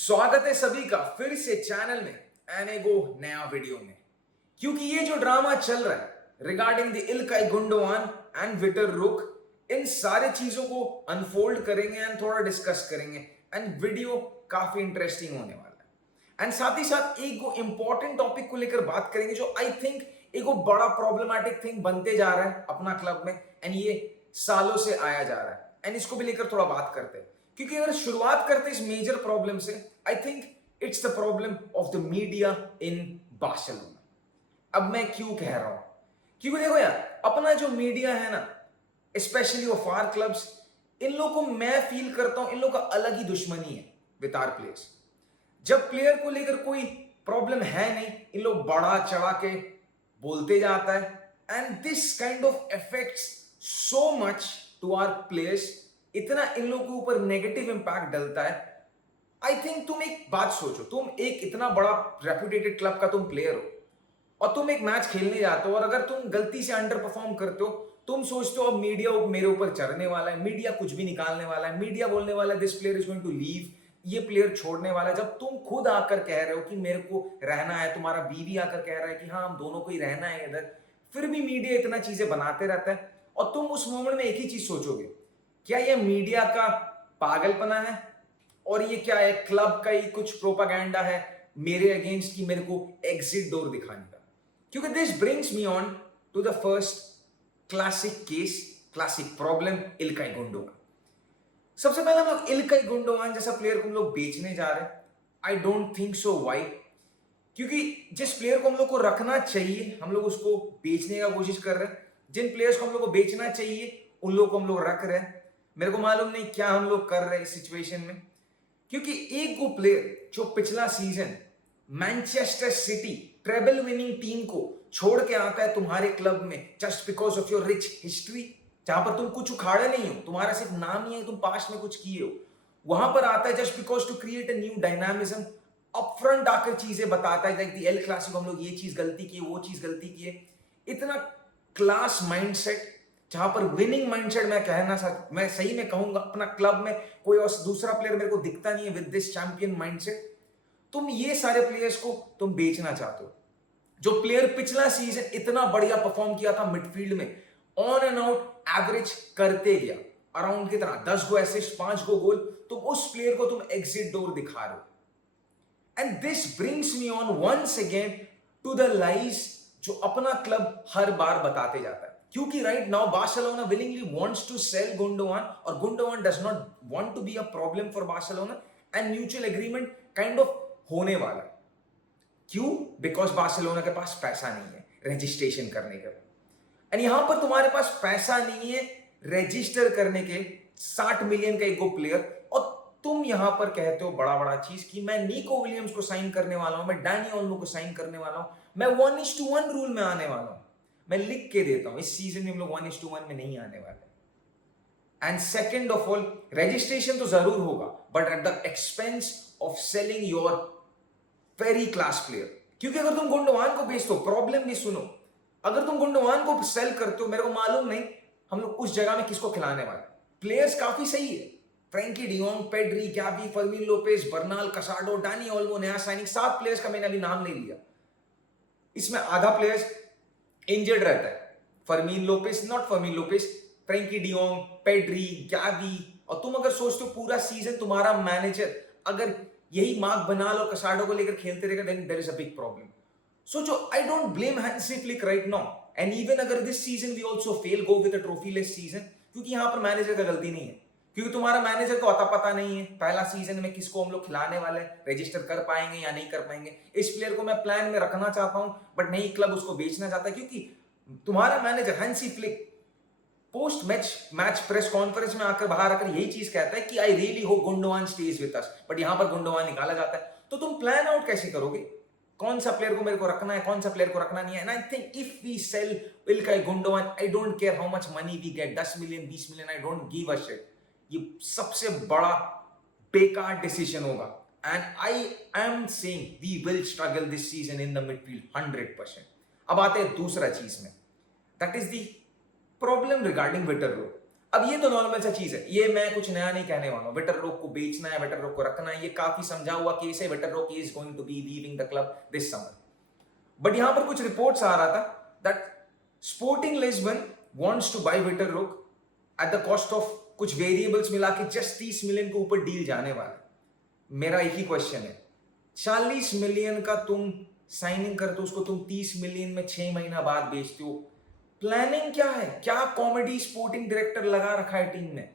स्वागत है सभी का फिर से चैनल में एनेगो नया वीडियो में। क्योंकि ये जो ड्रामा चल रहा है रिगार्डिंग द इल्काई गुंडोवान एंड विटर रुक, इन सारे चीजों को अनफोल्ड करेंगे एंड थोड़ा डिस्कस करेंगे एंड वीडियो काफी इंटरेस्टिंग होने वाला है। एंड साथ ही साथ एक इंपॉर्टेंट टॉपिक को लेकर बात करेंगे जो आई थिंक एक बड़ा प्रॉब्लमैटिक थिंग बनते जा रहा है अपना क्लब में एंड ये सालों से आया जा रहा है एंड इसको भी लेकर थोड़ा बात करते हैं। क्योंकि अगर शुरुआत करते इस मेजर प्रॉब्लम से, I think it's the problem of the media in Barcelona. अब मैं क्यों कह रहा हूं, क्योंकि देखो यार, अपना जो मीडिया है ना, स्पेशली ऑफ आवर क्लब्स, इन लोगों को मैं फील करता हूं इन लोगों का अलग ही दुश्मनी है विद आवर प्लेयर्स। जब प्लेयर को लेकर कोई प्रॉब्लम है नहीं, इन लोग बढ़ा चढ़ा के बोलते जाता है and this kind of effects so much to our players. इतना इन लोगों के ऊपर नेगेटिव इंपैक्ट डलता है। आई थिंक तुम एक बात सोचो, तुम एक इतना बड़ा रेप्यूटेटेड क्लब का तुम प्लेयर हो और तुम एक मैच खेलने जाते हो और अगर तुम गलती से अंडर परफॉर्म करते हो, तुम सोचते हो अब मीडिया मेरे ऊपर चढ़ने वाला है, मीडिया कुछ भी निकालने वाला है, मीडिया बोलने वाला है this player is going to leave, ये प्लेयर छोड़ने वाला है। जब तुम खुद आकर कह रहे हो कि मेरे को रहना है, तुम्हारा बीवी आकर कह रहा है कि हाँ हम दोनों को ही रहना है इधर, फिर भी मीडिया इतना चीजें बनाते रहता है और तुम उस मोमेंट में एक ही चीज सोचोगे, क्या ये मीडिया का पागलपना है और ये क्या है क्लब का ही कुछ प्रोपागेंडा है मेरे अगेंस्ट की, मेरे को एग्जिट डोर दिखाने का। क्योंकि this brings me on to the first classic case, classic problem, Ilkay Gundogan. सबसे पहले हम लोग इल्काई गुंडोवान जैसा प्लेयर को हम लोग बेचने जा रहे हैं। I don't think so. Why? क्योंकि जिस प्लेयर को हम लोग को रखना चाहिए हम लोग उसको बेचने का कोशिश कर रहे हैं, जिन प्लेयर्स को हम लोग को बेचना चाहिए उन लोगों को हम लोग रख रहे हैं। मेरे को मालूम नहीं क्या हम लोग कर रहे हैं इस सिचुएशन में। क्योंकि एक वो प्लेयर जो पिछला season Manchester City treble winning team को छोड़ के आता है तुम्हारे क्लब में just because of your rich history, जहां पर तुम कुछ उखाड़े नहीं हो, तुम्हारा सिर्फ नाम ही है, तुम पास्ट में कुछ किए हो, वहां पर आता है just because to create a new dynamism, upfront आकर चीजें बताता है लाइक द एल क्लासिको हम लोग ये चीज गलती की, वो चीज गलती की है। इतना क्लास माइंडसेट, जहां पर विनिंग माइंडसेट, मैं सही में कहूंगा अपना क्लब में कोई और दूसरा प्लेयर मेरे को दिखता नहीं है विद दिस चैंपियन माइंडसेट। तुम ये सारे प्लेयर्स को तुम बेचना चाहते हो। जो प्लेयर पिछला सीजन इतना बढ़िया परफॉर्म किया था मिडफील्ड में, ऑन एंड आउट एवरेज करते गया अराउंड की तरह 10 गो असिस्ट 5 गो गोल, तुम उस प्लेयर को तुम एग्जिट डोर दिखा रहे हो। And this brings me on once again to the lies जो अपना क्लब हर बार बताते जाता है। क्योंकि right now Barcelona willingly wants to sell Gundogan और Gundogan does not want to be a problem for Barcelona and mutual agreement kind of होने वाला है। क्यों? बिकॉज बार्सिलोना के पास पैसा नहीं है रजिस्ट्रेशन करने का, एंड यहां पर तुम्हारे पास पैसा नहीं है रजिस्टर करने के 60 मिलियन का एक प्लेयर, और तुम यहां पर कहते हो बड़ा बड़ा चीज कि मैं निको विलियम्स को साइन करने वाला हूं, मैं डैनी ओल्मो को साइन करने वाला हूं, मैं 1:1 रूल में आने वाला हूं। मैं लिख के देता हूं इस सीजन में हम लोग 1:1 में नहीं आने वाले। And second of all, registration तो जरूर होगा but at the expense of selling your very class player. क्योंकि अगर तुम गुंडोवान को बेचते हो, प्रॉब्लम भी सुनो, अगर तुम गुंडोवान को सेल करते हो, मेरे को मालूम नहीं हम लोग उस जगह में किसको खिलाने वाले। प्लेयर्स काफी सही है, Frenkie de Jong, Pedri, Gavi, Fermin Lopez, Bernal, Casado, Dani Olmo, नया साइनिंग, 7 प्लेयर्स का मैंने अभी नाम नहीं लिया। इसमें आधा प्लेयर्स इंजर्ड रहता है, Fermin Lopez, not Fermin Lopez, Frenkie de Jong, Pedri, Gavi, और तुम अगर सोचते हो पूरा सीजन तुम्हारा मैनेजर अगर यही मार्क बना लो कसाडो को लेकर खेलते रहेगा, then there is a big problem. सोचो, I don't blame Hansi Flick right now, and even अगर this season we also fail, go with a trophyless season, क्योंकि यहां पर मैनेजर का गलती नहीं है, क्योंकि तुम्हारा मैनेजर को अता पता नहीं है पहला सीजन में किसको हम लोग खिलाने वाले हैं, रजिस्टर कर पाएंगे या नहीं कर पाएंगे। इस प्लेयर को मैं प्लान में रखना चाहता हूं बट नहीं, क्लब उसको बेचना चाहता है, क्योंकि तुम्हारा manager Hansi Flick post match press conference में आकर बाहर आकर यही चीज कहता है कि I really hope Gundogan stays with us, but यहां पर गुंडोवान निकाला जाता है। तो तुम प्लान आउट कैसे करोगे कौन सा प्लेयर को मेरे को रखना है, कौन सा प्लेयर को रखना नहीं है। And I think if we sell Ilkay Gundogan, I don't care how much money we get, 10 million 20 million, I don't give a shit. ये सबसे बड़ा बेकार डिसीजन होगा and I am saying we will struggle this season in the midfield 100%। अब आते हैं दूसरा चीज में, that is the problem regarding Vitor Roque. अब ये तो नॉर्मल सा चीज है, ये मैं कुछ नया नहीं कहने वाला हूं। विटर रोक को बेचना है, विटर रोक को रखना है, ये काफी समझा हुआ केस है। Vitor Roque is going to be leaving the club this summer. But यहां पर कुछ रिपोर्ट्स आ रहा था that Sporting Lisbon wants to buy Vitor Roque at the cost of कुछ वेरिएबल्स मिला के जस्ट 30 मिलियन के ऊपर डील जाने वाला है। मेरा एक ही क्वेश्चन है, 40 मिलियन का तुम साइनिंग करते हो, उसको तुम 30 मिलियन में 6 महीना बाद बेचते हो, प्लानिंग क्या है? क्या कॉमेडी स्पोर्टिंग डायरेक्टर लगा रखा है टीम में?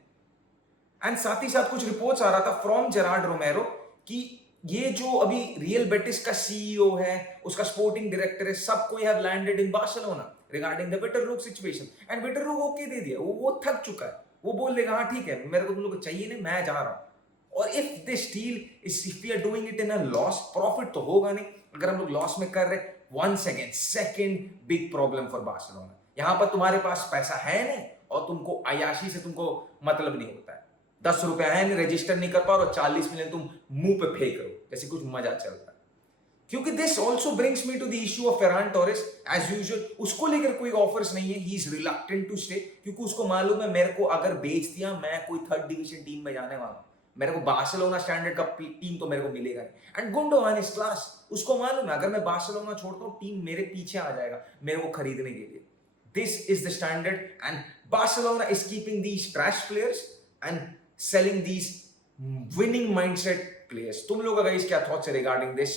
एंड साथ ही साथ कुछ रिपोर्ट्स आ रहा था फ्रॉम जेरार्ड रोमेरो कि ये जो अभी रियल बेटिस का सीईओ है, उसका स्पोर्टिंग डायरेक्टर है, सब कोई have landed in Barcelona regarding the Vitor Roque situation. And विटर रोक ओके दे दिया, वो थक चुका है, वो बोल देगा हाँ ठीक है, मेरे को तुम लोग को चाहिए नहीं, मैं जा रहा हूं। और if this deal is, if we are doing it in a loss, profit तो होगा नहीं। अगर हम लोग लॉस में कर रहे, once again second big problem for Barcelona. यहां पर तुम्हारे पास पैसा है नहीं और तुमको अयाशी से तुमको मतलब नहीं होता है। 10 रुपया है नहीं, रजिस्टर नहीं कर पा और 40 मिलियन तुम मुंह पे फेंक रहे हो जैसे कुछ मजा चलता है। क्योंकि this also brings me to the issue of Ferran Torres. As usual उसको लेकर कोई ऑफर्स नहीं है, he is reluctant to stay, क्योंकि उसको मालूम है मेरे को अगर बेच दिया मैं कोई 3rd डिवीजन टीम में जाने वाला हूं, मेरे को बार्सिलोना स्टैंडर्ड का टीम तो मेरे को मिलेगा नहीं। एंड गुंडोगान इज क्लास, उसको मालूम है अगर मैं बार्सिलोना छोड़ता हूं टीम मेरे पीछे आ जाएगा मेरे को खरीदने के लिए। This is the standard and Barcelona is keeping these trash players and selling these winning mindset players. तुम लोग गाइस क्या थॉट्स है रिगार्डिंग दिस?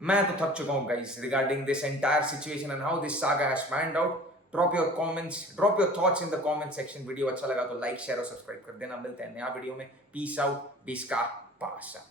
मैं तो थक चुका हूं guys regarding this entire situation and how this saga has panned out. Drop your comments, drop your thoughts in the comment section. Video अच्छा लगा तो लाइक शेयर और सब्सक्राइब कर देना। मिलते हैं नया वीडियो में। पीस आउट, बिस्का पासा।